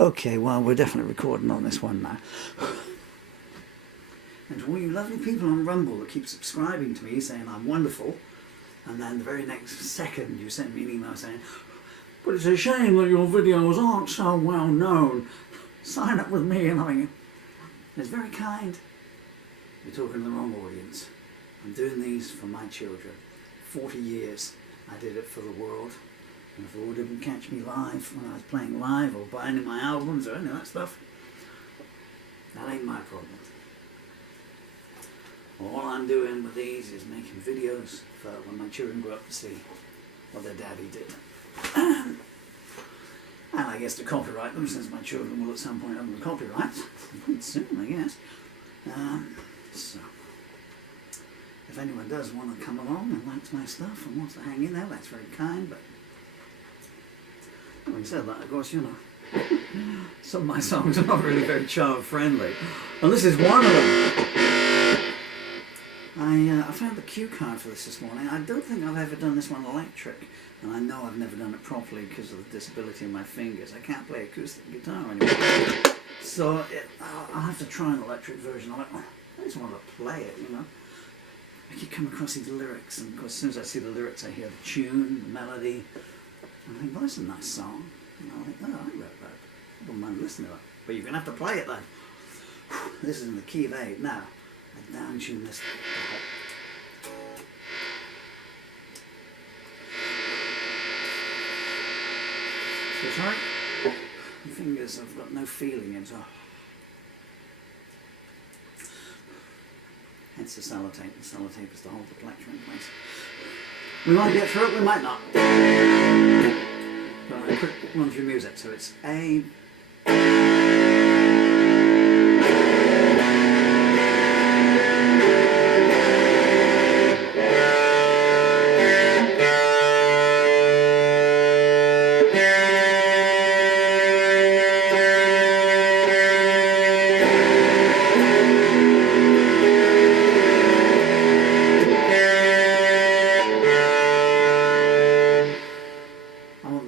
Okay, well, we're definitely recording on this one now. And to all you lovely people on Rumble that keep subscribing to me saying I'm wonderful, and then the very next second you send me an email saying, but it's a shame that your videos aren't so well known. Sign up with me. And I'm thinking, it's very kind. You're talking to the wrong audience. I'm doing these for my children. 40 years I did it for the world. And if the world didn't catch me live when I was playing live or buying in my albums or any of that stuff, that ain't my problem. All I'm doing with these is making videos for when my children grow up to see what their daddy did. And I guess to copyright them, since my children will at some point own the copyrights. Soon, I guess. So, if anyone does want to come along and likes my stuff and wants to hang in there, that's very kind, but having said that, of course, you know, some of my songs are not really very child-friendly. And this is one of them. I found the cue card for this morning. I don't think I've ever done this one electric, and I know I've never done it properly because of the disability of my fingers. I can't play acoustic guitar anymore. So I'll have to try an electric version of it. I just want to play it, you know. I keep coming across these lyrics, and of course, as soon as I see the lyrics, I hear the tune, the melody. I think, well, that's a nice song. You know, I think, oh, I wrote that. I don't mind listening to it. But you're going to have to play it then. This is in the key of A. Now, I down tune this. So sorry. My fingers have got no feeling in, so. Hence the sellotape. The sellotape is to hold the plectrum in place. We might get through it, we might not. But a quick run through music. So it's A.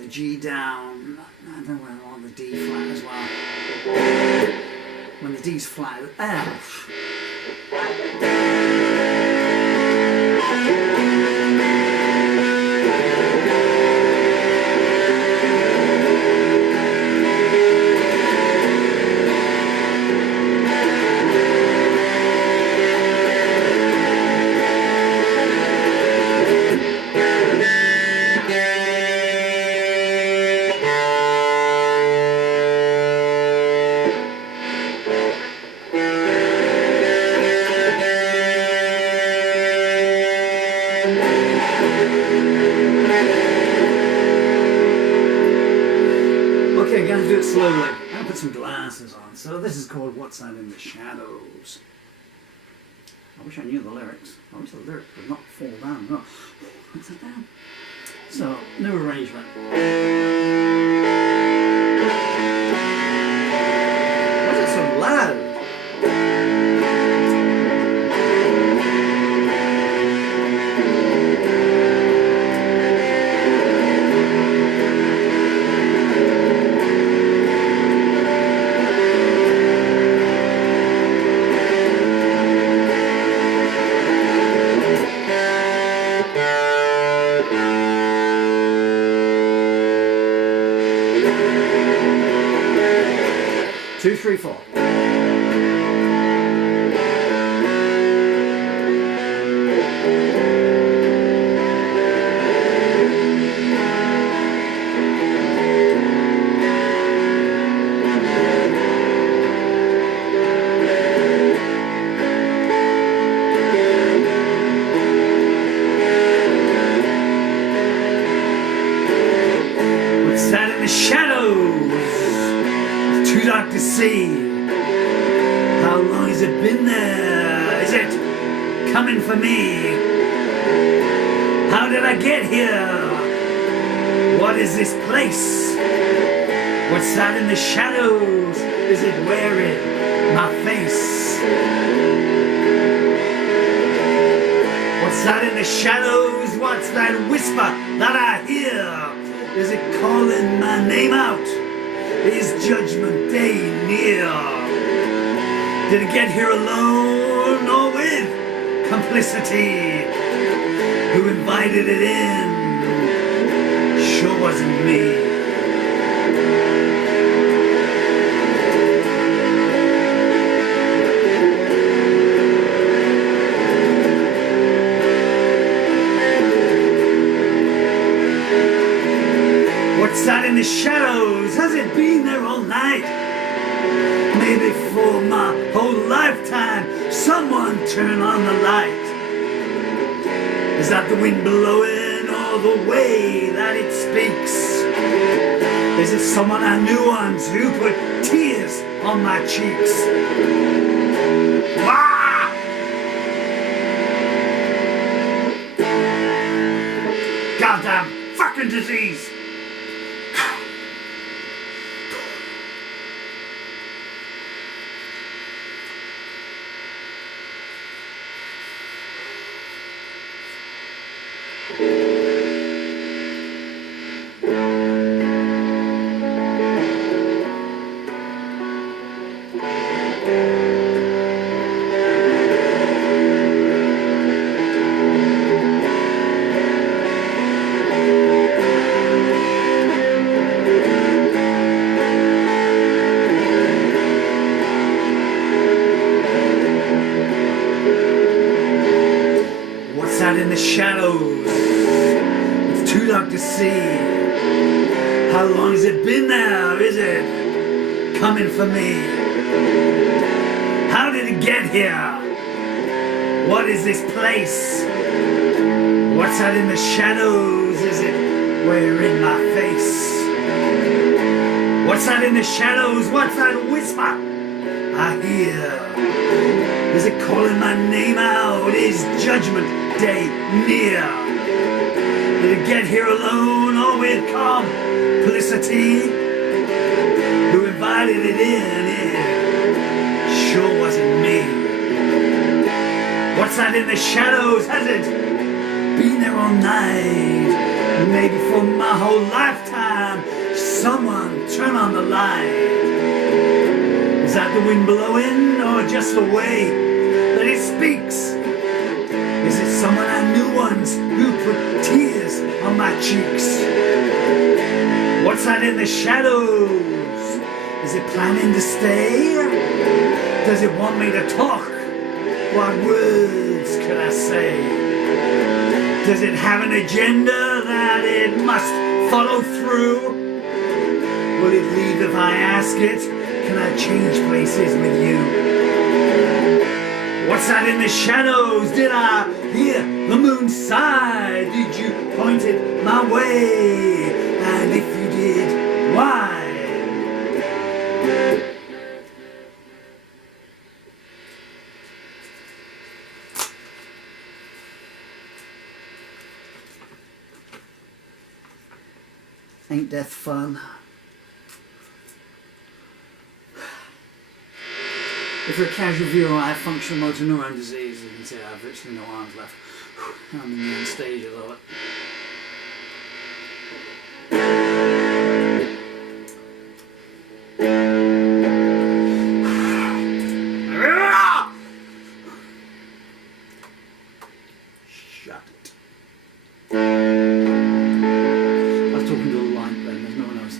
G down, I don't know where I want the D flat as well. When the D's flat, F. Okay, I'm going to do it slowly. I'll put some glasses on. So this is called What's That in the Shadows. I wish I knew the lyrics. I wish the lyrics would not fall down. No. What's that down? So, new arrangement. Why is it so loud? Two, three, four. What's that in the shadows? It's too dark to see. How long has it been there? Is it coming for me? How did I get here? What is this place? What's that in the shadows? Is it wearing my face? What's that in the shadows? What's that whisper that I hear? Is it calling my name out? Is Judgment Day near? Did it get here alone or with complicity? Who invited it in? Sure wasn't me. Sat in the shadows, has it been there all night? Maybe for my whole lifetime, someone turn on the light. Is that the wind blowing or the way that it speaks? Is it someone I knew once who put tears on my cheeks? Wah! Goddamn fucking disease! In the shadows, it's too dark to see. How long has it been there? Is it coming for me? How did it get here? What is this place? What's that in the shadows? Is it wearing my face? What's that in the shadows? What's that whisper I hear? Is it calling my name out? Is Judgment Day near? Did it get here alone or with complicity? Who invited it in? It sure wasn't me. What's that in the shadows? Has it been there all night? Maybe for my whole lifetime, someone turn on the light. Is that the wind blowing or just the way that it speaks? Is it someone I knew once who put tears on my cheeks? What's that in the shadows? Is it planning to stay? Does it want me to talk? What words could I say? Does it have an agenda that it must follow through? Will it leave if I ask it? Can I change places with you? What's that in the shadows? Did I hear the moon sigh? Did you point it my way? And if you did, why? Ain't death fun? If you're a casual viewer, I have functional motor neuron disease. You can see I have virtually no arms left. I'm in the end stages of it. Shut it. I was talking to a light then, there's no one else.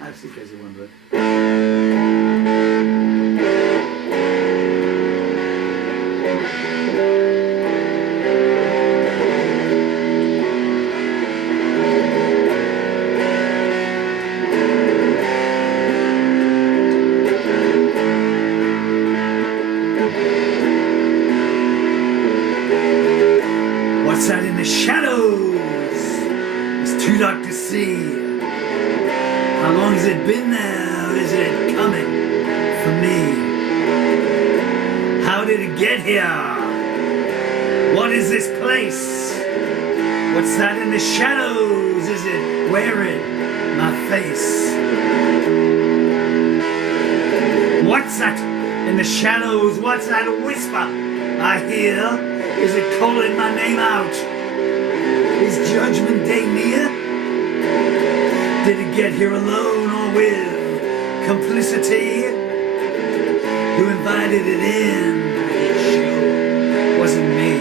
That's in case you're wondering. What's that in the shadows? It's too dark to see. How long has it been there? Is it coming for me? How did it get here? What is this place? What's that in the shadows? Is it wearing my face? What's that in the shadows? What's that whisper I hear? Is it calling my name out? Is Judgment Day near? Did it get here alone or with complicity. Who invited it in? It sure wasn't me.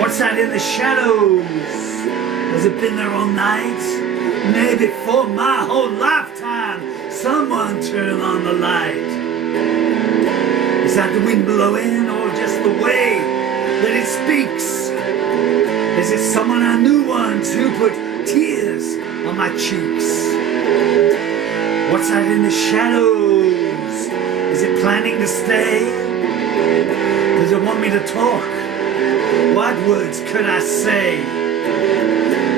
What's that in the shadows? Has it been there all night? Maybe for my whole lifetime. Someone turn on the light. Is that the wind blowing, or just the way that it speaks? Is it someone I knew once who put tears on my cheeks? What's that in the shadows? Is it planning to stay? Does it want me to talk? What words could I say?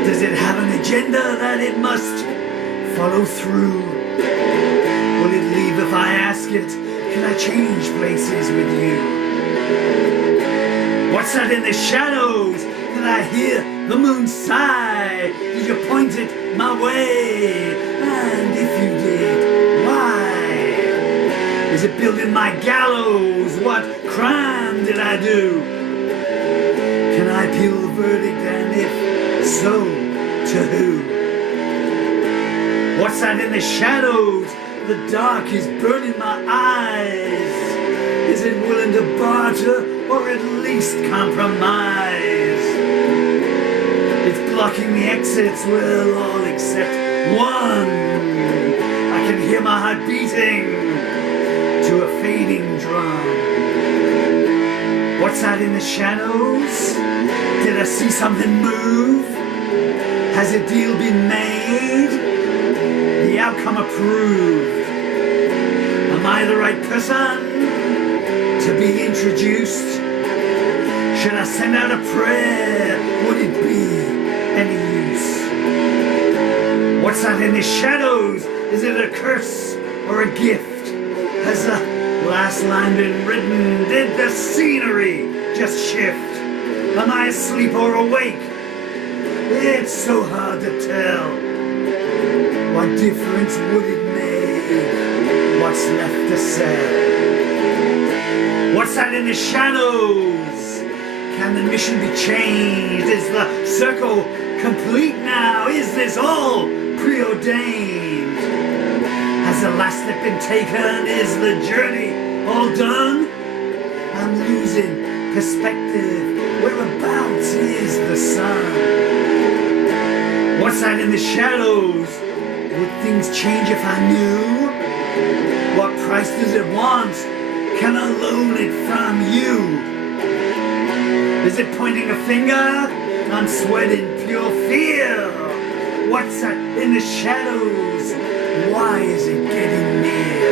Does it have an agenda that it must follow through? Will it leave if I ask it? Can I change places with you? What's that in the shadows? Did I hear the moon sigh? Did you point it my way? And if you did, why? Is it building my gallows? What crime did I do? Can I appeal the verdict, and if so, to who? What's that in the shadows? The dark is burning my eyes. Is it willing to barter, or at least compromise? It's blocking the exits, well, all except one. I can hear my heart beating to a fading drum. What's that in the shadows? Did I see something move? Has a deal been made? The outcome approved? Am I the right person to be introduced? Should I send out a prayer? Would it be any use? What's that in the shadows? Is it a curse or a gift? Has the last line been written? Did the scenery just shift? Am I asleep or awake? It's so hard to tell. What difference would it make? What's left to say? What's that in the shadows? Can the mission be changed? Is the circle complete now? Is this all preordained? Has the last step been taken? Is the journey all done? I'm losing perspective. Whereabouts is the sun? What's that in the shadows? Would things change if I knew? What price does it want? Can I loan it from you? Is it pointing a finger? I'm sweating pure fear. What's that in the shadows? Why is it getting near?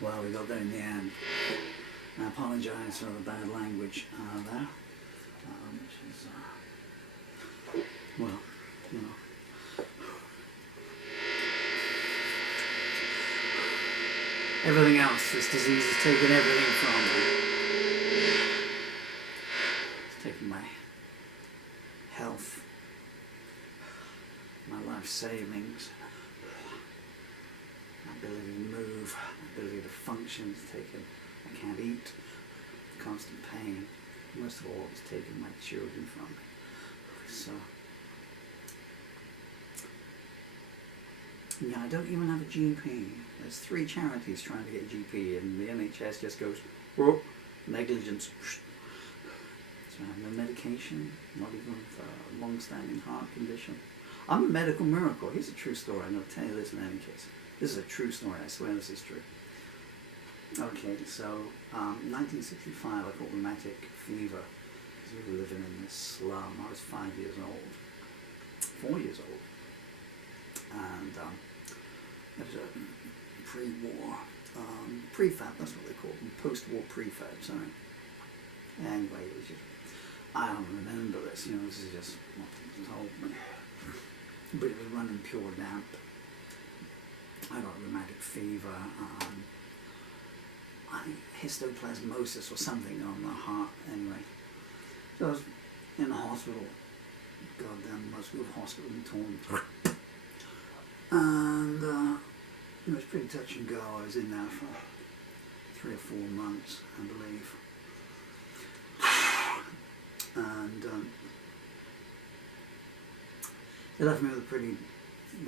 Well, we got there in the end. I apologise for the bad language there, which is, well, you know. Everything else, this disease has taken everything from me. It's taken my health, my life savings, my ability to move, my ability to function. It's taken, I can't eat, constant pain. Most of all, it's taken my children from me. So, yeah, I don't even have a GP. There's 3 charities trying to get a GP, and the NHS just goes, whoa, negligence. So I have no medication, not even for a long-standing heart condition. I'm a medical miracle. Here's a true story. I'm going to tell you this in any case. This is a true story. I swear this is true. Okay, so 1965, I caught rheumatic fever because we were living in this slum. I was 5 years old, 4 years old, and it was a pre-war, prefab, that's what they called them, post-war prefab, sorry. Anyway, it was just, I don't remember this, you know, this is just what they told me. But it was running pure damp. I got rheumatic fever, I think histoplasmosis or something on the heart, anyway. So I was in the hospital, goddamn Musgrove Hospital in Taunton. And it was pretty touch and go. I was in there for 3 or 4 months, I believe. And they left me with a pretty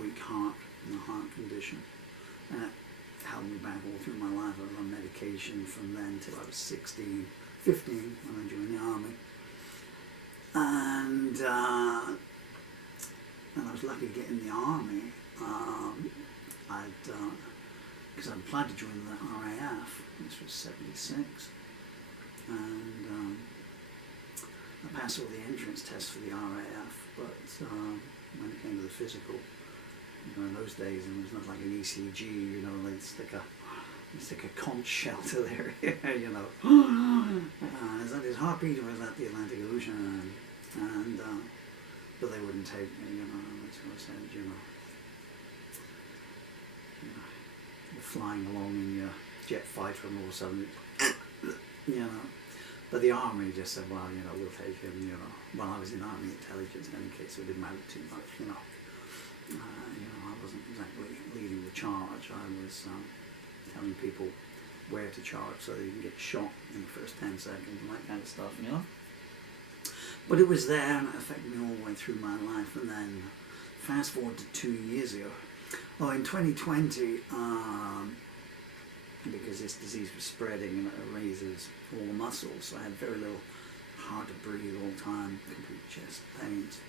weak heart and a heart condition. And it held me back all through my life. I was on medication from then till I was 16, 15 when I joined the army. And I was lucky to get in the army. Because I'd applied to join the RAF, this was 76, and I passed all the entrance tests for the RAF, but when it came to the physical, you know, in those days it was not like an ECG, you know, they'd stick a conch shell to their ear, you know. Is that his heartbeat or is that the Atlantic Ocean? And but they wouldn't take me, you know, that's what I said, you know. You're flying along in your jet fighter and all of a sudden, you know. But the army just said, well, you know, we'll take him, you know. Well, I was in army intelligence in any case, so it didn't matter too much, you know. I wasn't exactly leading the charge. I was telling people where to charge so they didn't get shot in the first 10 seconds and that kind of stuff, you know. But it was there and it affected me all the way through my life. And then fast forward to 2 years ago. Well, in 2020, because this disease was spreading and it raises all the muscles, so I had very little, hard to breathe all the time, complete chest pains.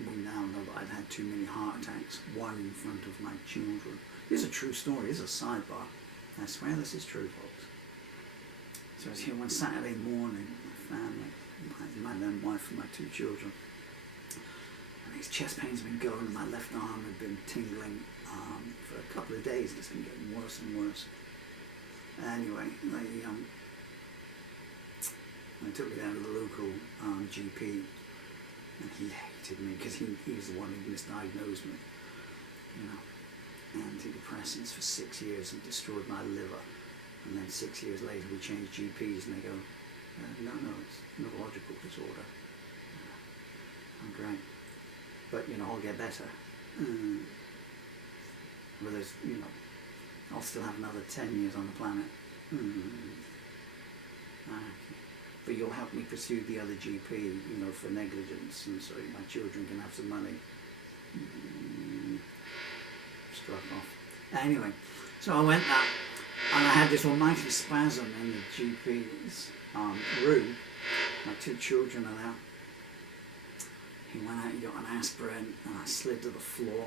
We now know that I'd had too many heart attacks, one in front of my children. This is a true story, this is a sidebar. I swear this is true, folks. So I was here one Saturday morning with my family, my then wife and my 2 children. And these chest pains had been going, and my left arm had been tingling for a couple of days. It's been getting worse and worse. Anyway, they took me down to the local GP, and he hated me because he was the one who misdiagnosed me, you know. Antidepressants for 6 years and destroyed my liver. And then 6 years later we changed GPs and they go, no, it's neurological disorder. I'm great. But, you know, I'll get better. But there's, you know, I'll still have another 10 years on the planet. But you'll help me pursue the other GP, you know, for negligence, and so my children can have some money. Struck off. Anyway, so I went there, and I had this almighty spasm in the GP's room. My 2 children are there. He went out, he got an aspirin, and I slid to the floor.